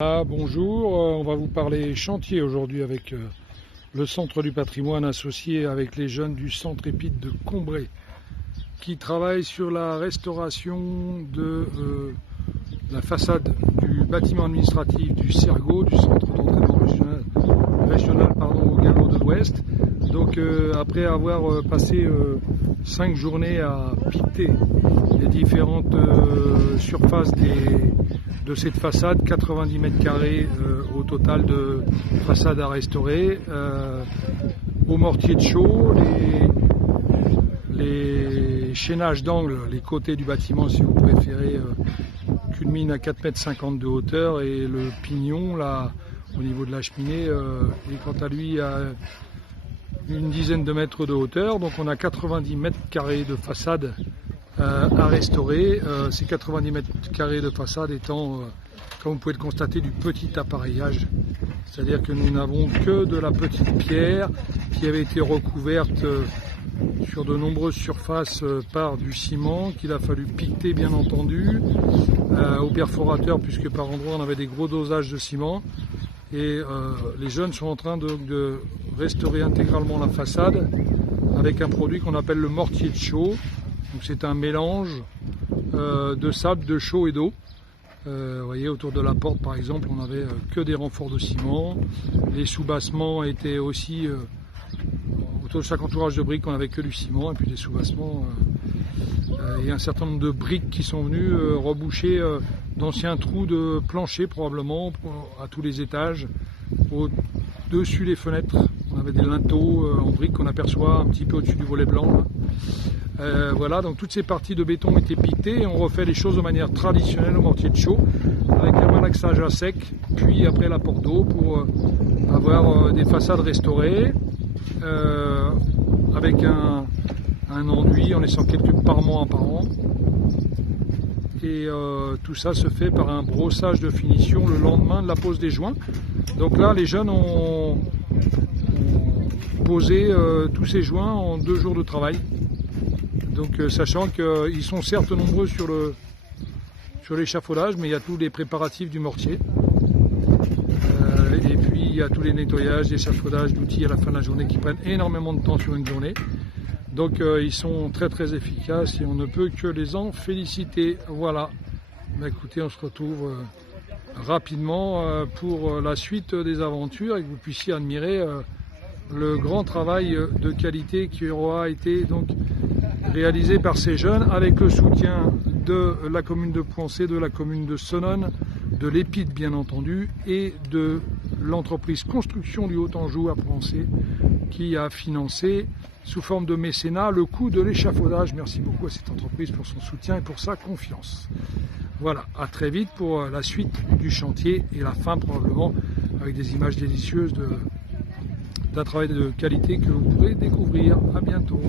Bonjour, on va vous parler chantier aujourd'hui avec le Centre du patrimoine associé avec les jeunes du Centre Épide de Combray qui travaillent sur la restauration de la façade du bâtiment administratif du Cergo, du centre d'entraînement régional au Galop de l'Ouest. Donc après avoir passé 5 journées à piqueter les différentes surfaces de cette façade, 90 mètres carrés au total de façade à restaurer, au mortier de chaux, les chaînages d'angle, les côtés du bâtiment si vous préférez, culminent à 4,50 m de hauteur et le pignon là au niveau de la cheminée est quant à lui à une dizaine de mètres de hauteur. Donc on a 90 mètres carrés de façade à restaurer, ces 90 mètres carrés de façade étant, comme vous pouvez le constater, du petit appareillage. C'est-à-dire que nous n'avons que de la petite pierre qui avait été recouverte sur de nombreuses surfaces par du ciment qu'il a fallu piqueter bien entendu au perforateur, puisque par endroits on avait des gros dosages de ciment. Et les jeunes sont en train de restaurer intégralement la façade avec un produit qu'on appelle le mortier de chaux. Donc c'est un mélange de sable, de chaux et d'eau. Vous voyez, autour de la porte par exemple, on n'avait que des renforts de ciment. Les sous-bassements étaient aussi, autour de chaque entourage de briques, on n'avait que du ciment. Et puis les sous-bassements, il y a un certain nombre de briques qui sont venues reboucher d'anciens trous de plancher probablement à tous les étages. Au-dessus des fenêtres, on avait des linteaux en briques qu'on aperçoit un petit peu au-dessus du volet blanc. Là. Voilà, donc toutes ces parties de béton ont été piquetées et on refait les choses de manière traditionnelle au mortier de chaux avec un malaxage à sec, puis après l'apport d'eau pour avoir des façades restaurées avec un enduit en laissant quelques parements apparents. Et tout ça se fait par un brossage de finition le lendemain de la pose des joints. Donc là, les jeunes ont posé tous ces joints en 2 jours de travail. Donc sachant qu'ils sont certes nombreux sur l'échafaudage, mais il y a tous les préparatifs du mortier. Et puis il y a tous les nettoyages, l'échafaudage d'outils à la fin de la journée qui prennent énormément de temps sur une journée. Donc ils sont très très efficaces et on ne peut que les en féliciter. Voilà. Écoutez, on se retrouve rapidement pour la suite des aventures et que vous puissiez admirer le grand travail de qualité qui aura été donc réalisé par ces jeunes avec le soutien de la commune de Pouancé, de la commune de Senones, de l'Épide bien entendu et de l'entreprise Construction du Haut-Anjou à Pouancé qui a financé sous forme de mécénat le coût de l'échafaudage. Merci beaucoup à cette entreprise pour son soutien et pour sa confiance. Voilà, à très vite pour la suite du chantier et la fin probablement avec des images délicieuses d'un travail de qualité que vous pourrez découvrir. À bientôt.